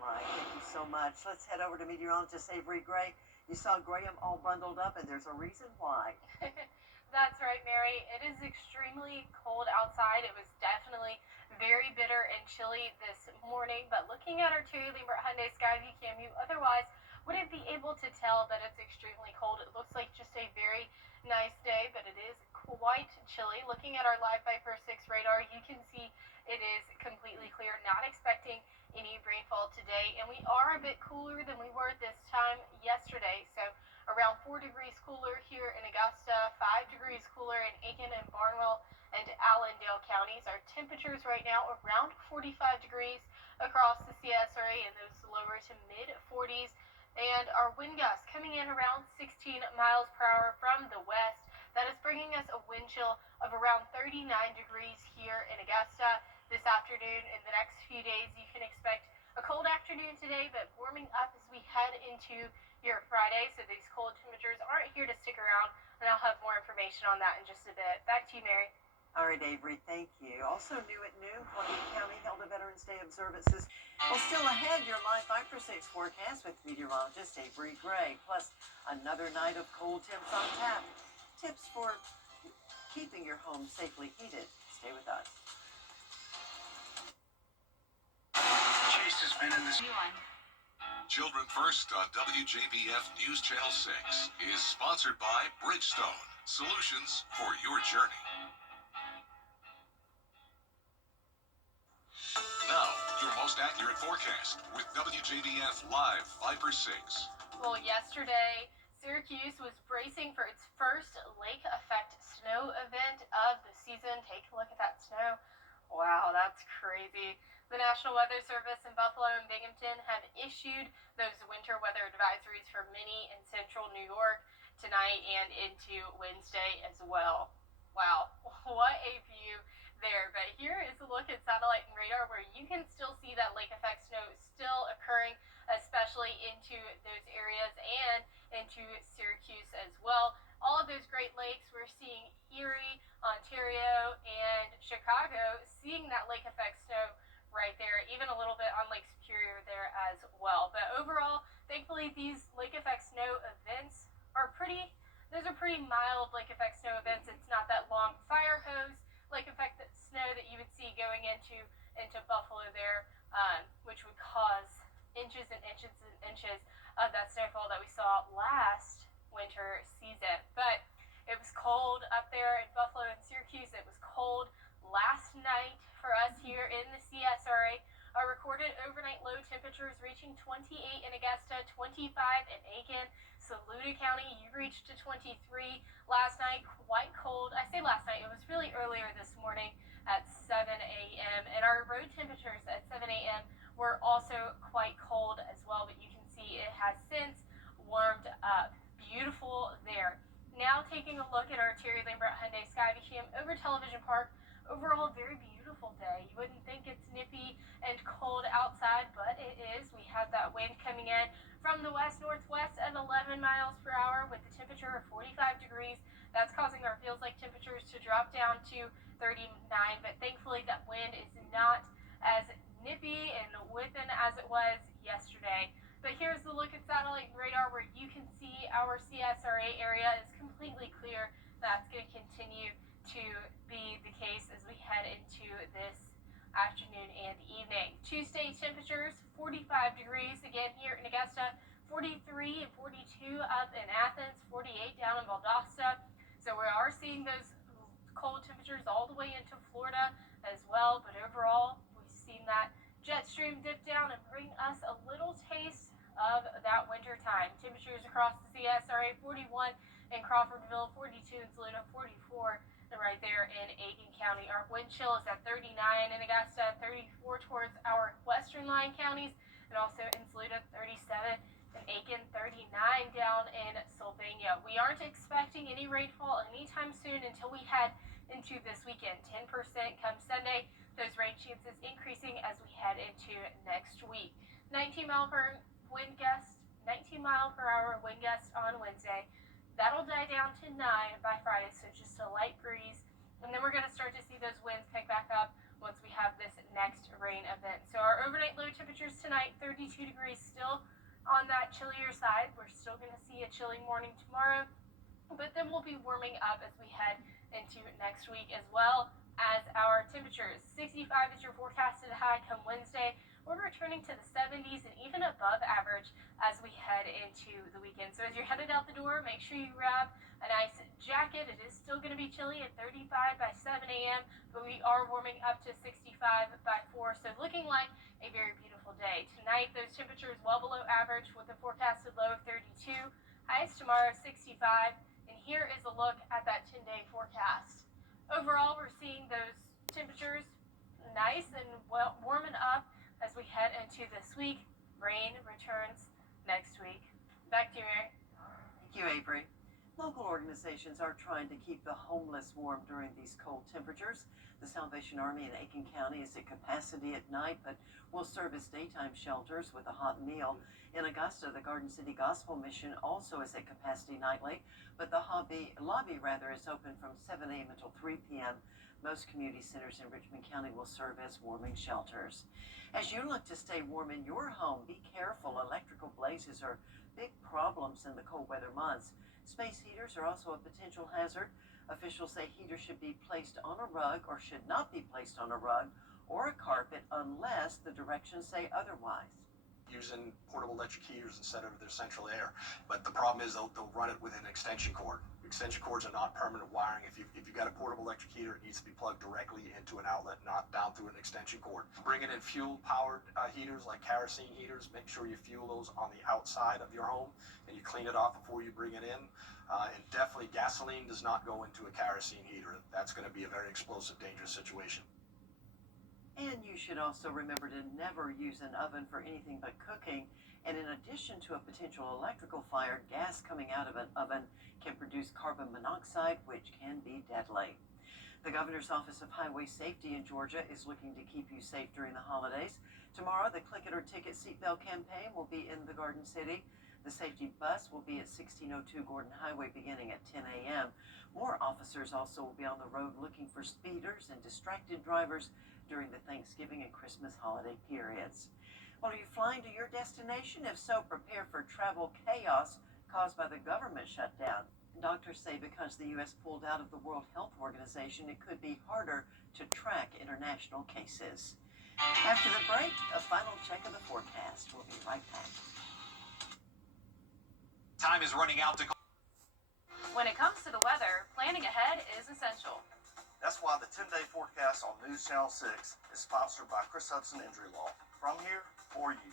right. Thank you so much. Let's head over to meteorologist Avery Gray. You saw Graham all bundled up, and there's a reason why. That's right, Mary. It is extremely cold outside. It was definitely very bitter and chilly this morning, but looking at our Terry Lambert Hyundai Skyview cam, you otherwise wouldn't be able to tell that it's extremely cold. It looks like just a very nice day, but it is quite chilly. Looking at our live Viper 6 radar, you can see it is completely clear, not expecting any rainfall today, and we are a bit cooler than we were this time yesterday, so around 4 degrees cooler here in Augusta, 5 degrees cooler in Aiken and Barnwell and Allendale counties. Our temperatures right now around 45 degrees across the CSRA and those lower to mid 40s, and our wind gusts coming in around 16 miles per hour from the west. That is bringing us a wind chill of around 39 degrees here in Augusta. This afternoon, in the next few days, you can expect a cold afternoon today, but warming up as we head into your Friday. So these cold temperatures aren't here to stick around, and I'll have more information on that in just a bit. Back to you, Mary. All right, Avery, thank you. Also new at noon, Columbia County held a Veterans Day observances. Well, still ahead, your live 5 for 6 forecast with meteorologist Avery Gray, plus another night of cold temps on tap. Tips for keeping your home safely heated. Stay with us. Chase has been in this. Children First on WJBF News Channel 6 is sponsored by Bridgestone, solutions for your journey. Now, your most accurate forecast with WJBF Live 5 for 6. Well, yesterday, Syracuse was bracing for its first lake effect snow event of the season. Take a look at that snow. Wow, that's crazy. The National Weather Service in Buffalo and Binghamton have issued those winter weather advisories for many in central New York tonight and into Wednesday as well. Wow, what a view there. But here is a look at satellite and radar where you can still see that lake effect snow still occurring, especially into those areas and into Syracuse as well. All of those Great Lakes, we're seeing Erie, Ontario, and Chicago seeing that lake effect snow right there, even a little bit on Lake Superior there as well. But overall, thankfully, these lake effect snow events are those are pretty mild lake effect snow events. It's not that long fire hose lake effect snow that you would see going into Buffalo there, which would cause inches and inches and inches of that snowfall that we saw last winter season. But it was cold up there in Buffalo and Syracuse. It was cold last night for us here in the CSRA. Our recorded overnight low temperatures reaching 28 in Augusta, 25 in Aiken. Saluda County, you reached to 23 last night. Quite cold. I say last night, it was really earlier this morning at 7 a.m. And our road temperatures at 7 a.m. were also quite cold as well, but you can see it has since warmed up. Beautiful there. Now taking a look at our Terry Lambert Hyundai Skyview cam over Television Park. Overall, very beautiful day. You wouldn't think it's nippy and cold outside, but it is. We have that wind coming in from the west-northwest at 11 miles per hour with the temperature of 45 degrees. That's causing our feels like temperatures to drop down to 39, but thankfully that wind is not as nippy and whipping as it was yesterday. But here's the look at satellite and radar where you can see our CSRA area is completely clear. That's going to continue to be the case as we head into this afternoon and evening. Tuesday temperatures 45 degrees again here in Augusta, 43 and 42 up in Athens, 48 down in Valdosta. So we are seeing those cold temperatures all the way into Florida as well, but overall we've seen that jet stream dip down and bring us a little taste of that winter time. Temperatures across the CSRA 41 in Crawfordville, 42 in Saluda, 44 right there in Aiken County. Our wind chill is at 39 in Augusta, 34 towards our western line counties, and also in Saluda, 37 in Aiken, 39 down in Sylvania. We aren't expecting any rainfall anytime soon until we head into this weekend. 10% come Sunday. Those rain chances increasing as we head into next week. 19 mile per hour wind gust on Wednesday. That'll die down to 9 by Friday, so just a light breeze. And then we're going to start to see those winds pick back up once we have this next rain event. So our overnight low temperatures tonight, 32 degrees, still on that chillier side. We're still going to see a chilly morning tomorrow, but then we'll be warming up as we head into next week, as well as our temperatures. 65 is your forecasted high come Wednesday. We're returning to the 70s and even above average as we head into the weekend. So as you're headed out the door, make sure you grab a nice jacket. It is still going to be chilly at 35 by 7 a.m., but we are warming up to 65 by 4. So looking like a very beautiful day. Tonight, those temperatures well below average with a forecasted low of 32. Highs tomorrow, 65. And here is a look at that 10-day forecast. Overall, we're seeing those temperatures nice and well warming up as we head into this week. Rain returns next week. Back to you, Mary. Thank you, Avery. Local organizations are trying to keep the homeless warm during these cold temperatures. The Salvation Army in Aiken County is at capacity at night, but will serve as daytime shelters with a hot meal. In Augusta, the Garden City Gospel Mission also is at capacity nightly, but the lobby is open from 7 a.m. until 3 p.m. Most community centers in Richmond County will serve as warming shelters. As you look to stay warm in your home, be careful. Electrical blazes are big problems in the cold weather months. Space heaters are also a potential hazard. Officials say heaters should be placed on a rug or should not be placed on a rug or a carpet unless the directions say otherwise. Using portable electric heaters instead of their central air, but the problem is they'll run it with an extension cord. Extension cords are not permanent wiring. If you've got a portable electric heater, it needs to be plugged directly into an outlet, not down through an extension cord. Bringing in fuel-powered heaters like kerosene heaters, make sure you fuel those on the outside of your home and you clean it off before you bring it in. And definitely gasoline does not go into a kerosene heater. That's going to be a very explosive, dangerous situation. And you should also remember to never use an oven for anything but cooking. And in addition to a potential electrical fire, gas coming out of an oven can produce carbon monoxide, which can be deadly. The Governor's Office of Highway Safety in Georgia is looking to keep you safe during the holidays. Tomorrow, the Click It or Ticket seatbelt campaign will be in the Garden City. The safety bus will be at 1602 Gordon Highway beginning at 10 a.m. More officers also will be on the road looking for speeders and distracted drivers during the Thanksgiving and Christmas holiday periods. Well, are you flying to your destination? If so, prepare for travel chaos caused by the government shutdown. Doctors say because the U.S. pulled out of the World Health Organization, it could be harder to track international cases. After the break, a final check of the forecast. We'll be right back. Time is running out to. When it comes to the weather, planning ahead is essential. That's why the 10-day forecast on News Channel 6 is sponsored by Chris Hudson Injury Law. From here, for you.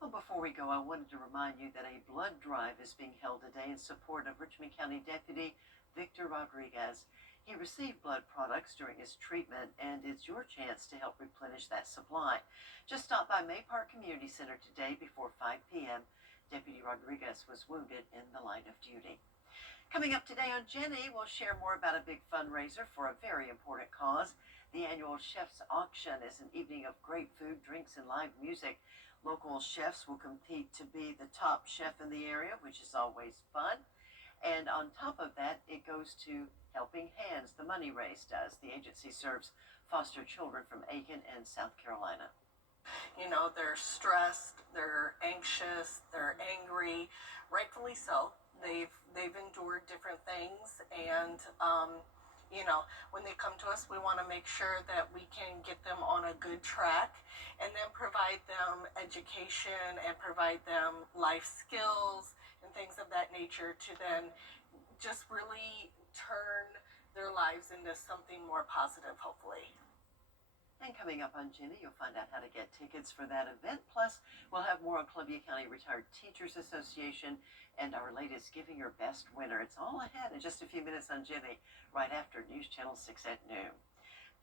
Well, before we go, I wanted to remind you that a blood drive is being held today in support of Richmond County Deputy Victor Rodriguez. He received blood products during his treatment, and it's your chance to help replenish that supply. Just stop by May Park Community Center today before 5 p.m. Deputy Rodriguez was wounded in the line of duty. Coming up today on Jenny, we'll share more about a big fundraiser for a very important cause. The annual Chef's Auction is an evening of great food, drinks, and live music. Local chefs will compete to be the top chef in the area, which is always fun. And on top of that, it goes to Helping Hands, the money raised does. The agency serves foster children from Aiken and South Carolina. You know, they're stressed, they're anxious, they're angry, rightfully so. They've endured different things, and you know, when they come to us, we want to make sure that we can get them on a good track and then provide them education and provide them life skills and things of that nature to then just really turn their lives into something more positive, hopefully. And coming up on Jenny, you'll find out how to get tickets for that event. Plus, we'll have more on Columbia County Retired Teachers Association and our latest Giving Your Best winner. It's all ahead in just a few minutes on Jenny, right after News Channel 6 at noon.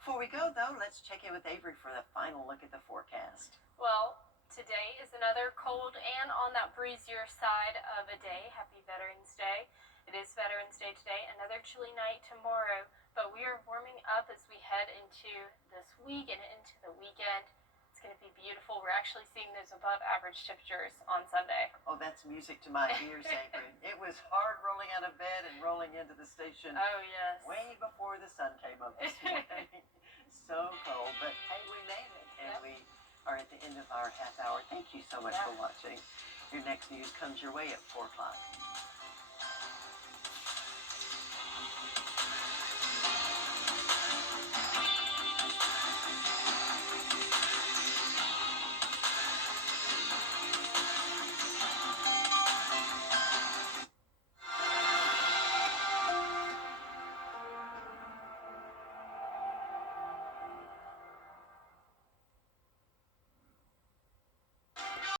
Before we go, though, let's check in with Avery for the final look at the forecast. Well, today is another cold and on that breezier side of a day. Happy Veterans Day. It is Veterans Day today. Another chilly night tomorrow. But we are warming up as we head into this week and into the weekend. It's going to be beautiful. We're actually seeing those above average temperatures on Sunday. Oh, that's music to my ears, Avery. It was hard rolling out of bed and rolling into the station Oh, yes. way before the sun came up this morning. So cold, but hey, we made it, and Yep. we are at the end of our half hour. Thank you so much Yeah. for watching. Your next news comes your way at 4 o'clock.